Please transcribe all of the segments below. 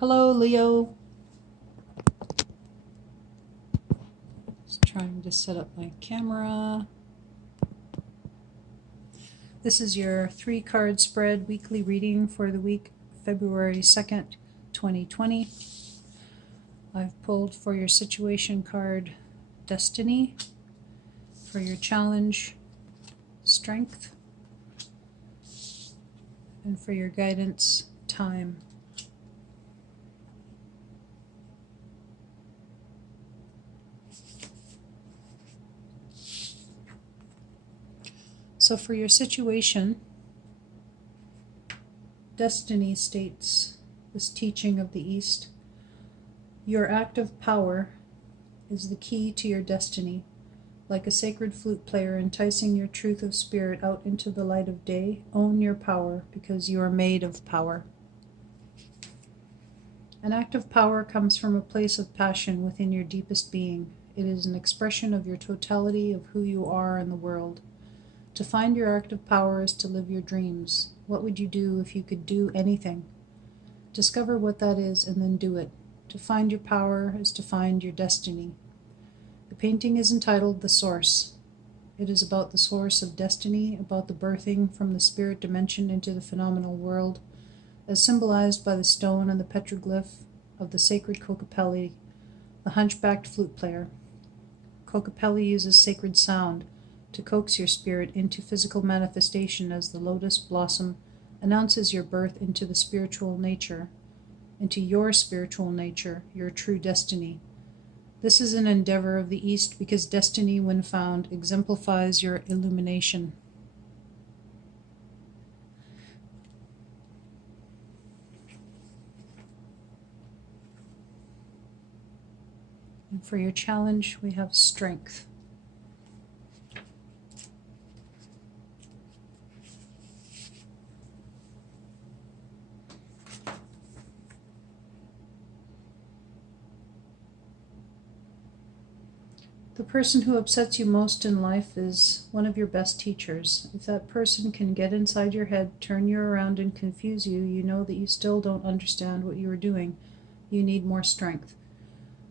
Hello, Leo. Just trying to set up my camera. This is your 3-card spread weekly reading for the week February 2nd, 2020. I've pulled for your situation card Destiny, for your challenge Strength, and for your guidance Time. So for your situation, Destiny states this teaching of the East: your active power is the key to your destiny, like a sacred flute player enticing your truth of spirit out into the light of day. Own your power, because you are made of power. An active power comes from a place of passion within your deepest being. It is an expression of your totality of who you are in the world. To find your active power is to live your dreams. What would you do if you could do anything? Discover what that is and then do it. To find your power is to find your destiny. The painting is entitled The Source. It is about the source of destiny, about the birthing from the spirit dimension into the phenomenal world, as symbolized by the stone and the petroglyph of the sacred Kokopelli, the hunchbacked flute player. Kokopelli uses sacred sound to coax your spirit into physical manifestation as the lotus blossom announces your birth into the spiritual nature, into your spiritual nature, your true destiny. This is an endeavor of the East because destiny, when found, exemplifies your illumination. And for your challenge, we have strength. The person who upsets you most in life is one of your best teachers. If that person can get inside your head, turn you around, and confuse you, you know that you still don't understand what you are doing. You need more strength.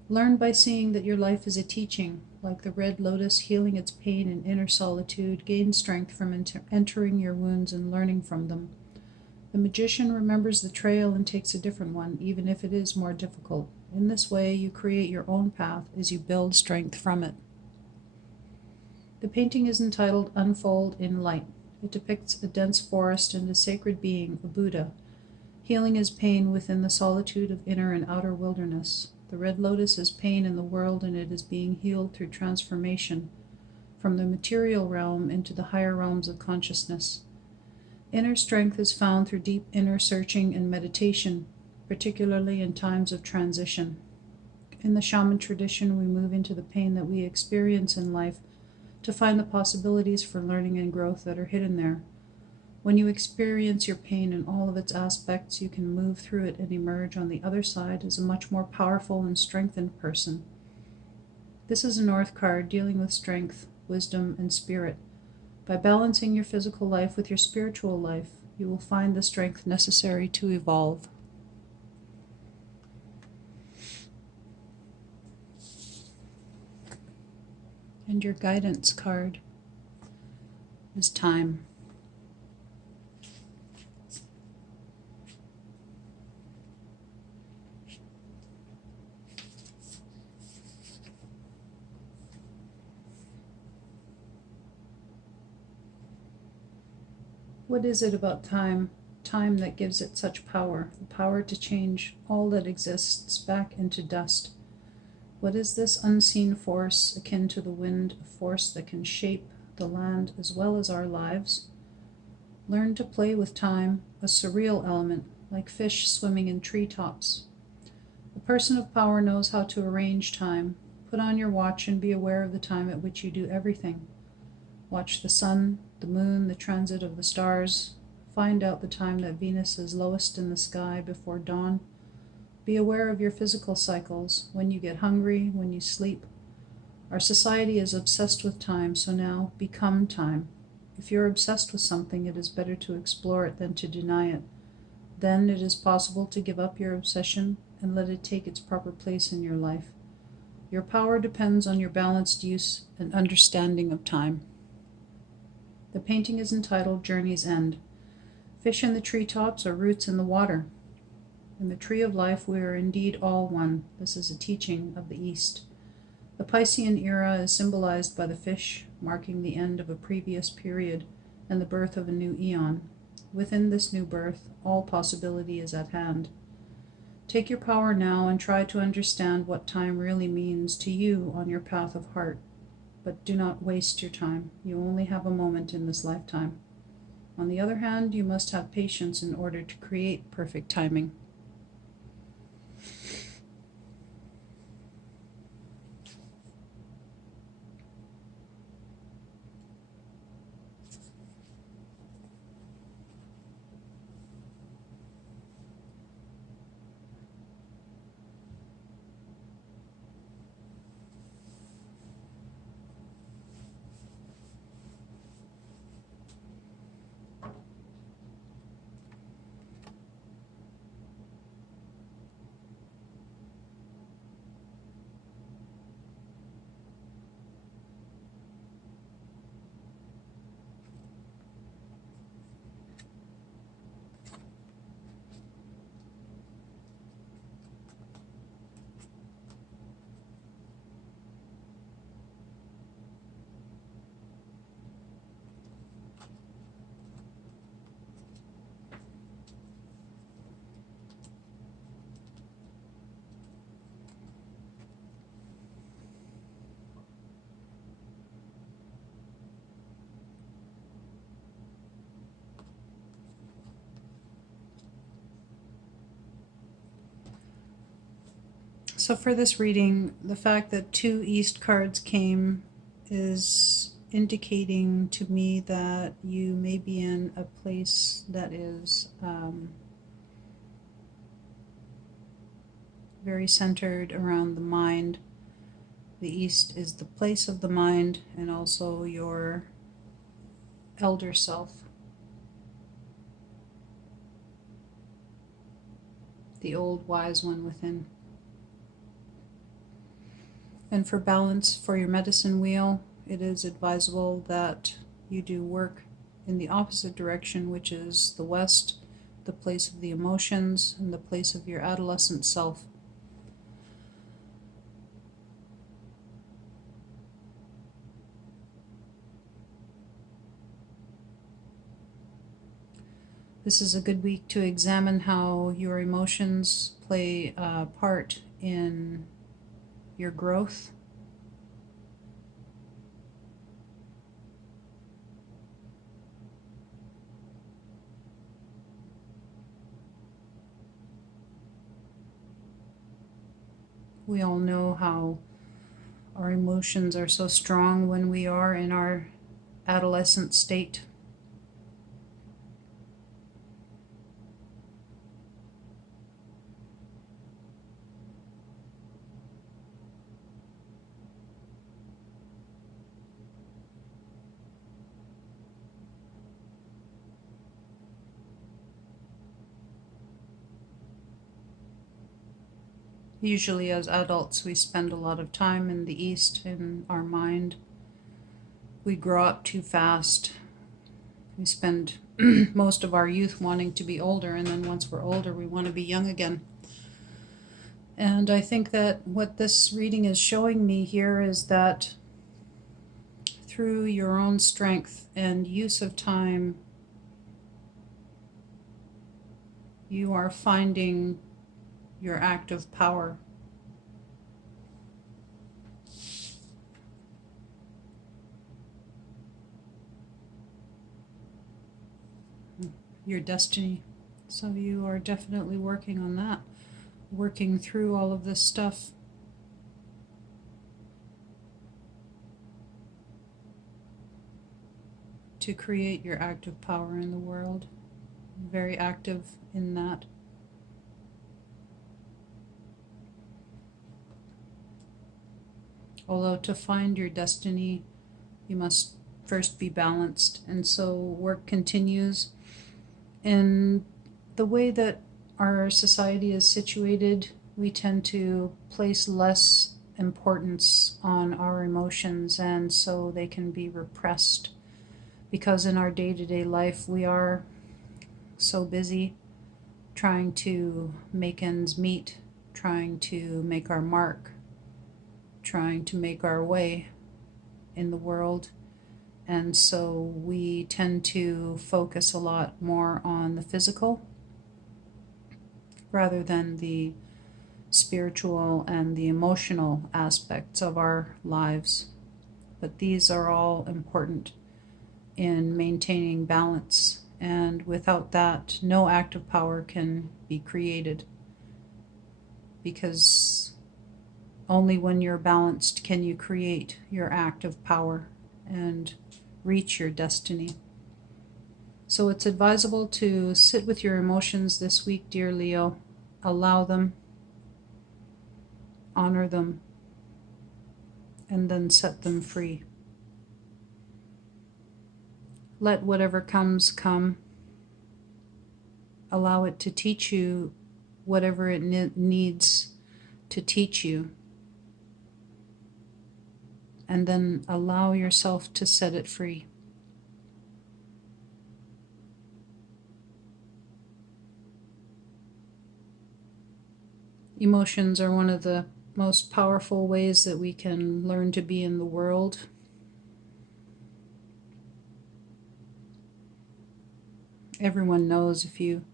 Learn by seeing that your life is a teaching. Like the red lotus healing its pain in inner solitude, gain strength from entering your wounds and learning from them. The magician remembers the trail and takes a different one, even if it is more difficult. In this way, you create your own path as you build strength from it. The painting is entitled Unfold in Light. It depicts a dense forest and a sacred being, a Buddha, healing his pain within the solitude of inner and outer wilderness. The red lotus is pain in the world, and it is being healed through transformation from the material realm into the higher realms of consciousness. Inner strength is found through deep inner searching and meditation, particularly in times of transition. In the shaman tradition, we move into the pain that we experience in life to find the possibilities for learning and growth that are hidden there. When you experience your pain in all of its aspects, you can move through it and emerge on the other side as a much more powerful and strengthened person. This is a North card dealing with strength, wisdom, and spirit. By balancing your physical life with your spiritual life, you will find the strength necessary to evolve. And your guidance card is Time. What is it about time that gives it such power, the power to change all that exists back into dust? What is this unseen force, akin to the wind, a force that can shape the land as well as our lives? Learn to play with time, a surreal element, like fish swimming in treetops. A person of power knows how to arrange time. Put on your watch and be aware of the time at which you do everything. Watch the sun, the moon, the transit of the stars. Find out the time that Venus is lowest in the sky before dawn. Be aware of your physical cycles, when you get hungry, when you sleep. Our society is obsessed with time, so now become time. If you're obsessed with something, it is better to explore it than to deny it. Then it is possible to give up your obsession and let it take its proper place in your life. Your power depends on your balanced use and understanding of time. The painting is entitled Journey's End. Fish in the treetops or roots in the water. In the tree of life we are indeed all one. This is a teaching of the East. The Piscean era is symbolized by the fish, marking the end of a previous period and the birth of a new eon. Within this new birth, all possibility is at hand. Take your power now and try to understand what time really means to you on your path of heart. But do not waste your time. You only have a moment in this lifetime. On the other hand, you must have patience in order to create perfect timing. So for this reading, the fact that 2 East cards came is indicating to me that you may be in a place that is very centered around the mind. The East is the place of the mind and also your elder self, the old wise one within. And for balance for your medicine wheel, it is advisable that you do work in the opposite direction, which is the West, the place of the emotions, and the place of your adolescent self. This is a good week to examine how your emotions play a part in your growth. We all know how our emotions are so strong when we are in our adolescent state. Usually as adults we spend a lot of time in the East in our mind. We grow up too fast. We spend most of our youth wanting to be older, and then once we're older we want to be young again. And I think that what this reading is showing me here is that through your own strength and use of time, you are finding your active power. Your destiny. So you are definitely working on that, working through all of this stuff. To create your active power in the world. Very active in that. Although to find your destiny, you must first be balanced. And so work continues. And the way that our society is situated, we tend to place less importance on our emotions, and so they can be repressed because in our day-to-day life we are so busy trying to make ends meet, trying to make our mark, trying to make our way in the world. And so we tend to focus a lot more on the physical rather than the spiritual and the emotional aspects of our lives. But these are all important in maintaining balance, and without that, no act of power can be created, because only when you're balanced can you create your act of power and reach your destiny. So it's advisable to sit with your emotions this week, dear Leo. Allow them, honor them, and then set them free. Let whatever comes come. Allow it to teach you whatever it needs to teach you. And then allow yourself to set it free. Emotions are one of the most powerful ways that we can learn to be in the world. Everyone knows if you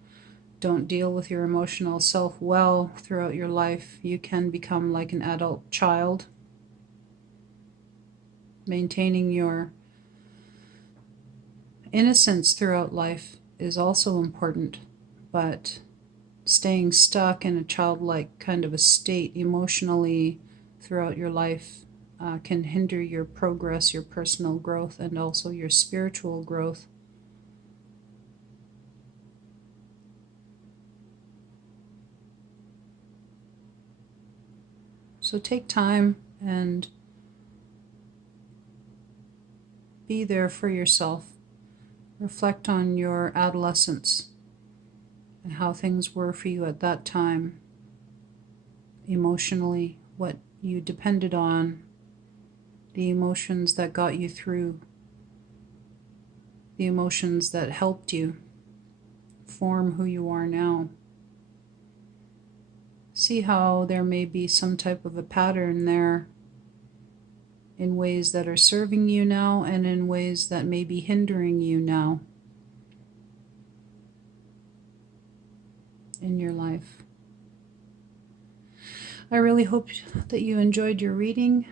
don't deal with your emotional self well throughout your life, you can become like an adult child. Maintaining your innocence throughout life is also important, but staying stuck in a childlike kind of a state emotionally throughout your life can hinder your progress, your personal growth, and also your spiritual growth. So take time and be there for yourself. Reflect on your adolescence and how things were for you at that time, emotionally, what you depended on, the emotions that got you through, the emotions that helped you form who you are now. See how there may be some type of a pattern there in ways that are serving you now and in ways that may be hindering you now in your life. I really hope that you enjoyed your reading,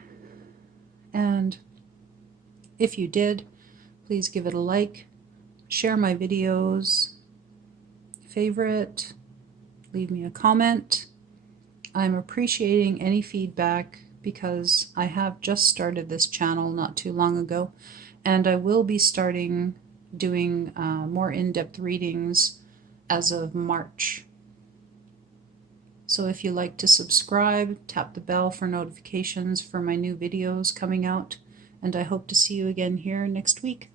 and if you did, please give it a like, share my videos, favorite, leave me a comment. I'm appreciating any feedback because I have just started this channel not too long ago, and I will be starting doing more in-depth readings as of March. So if you like to subscribe, tap the bell for notifications for my new videos coming out, and I hope to see you again here next week.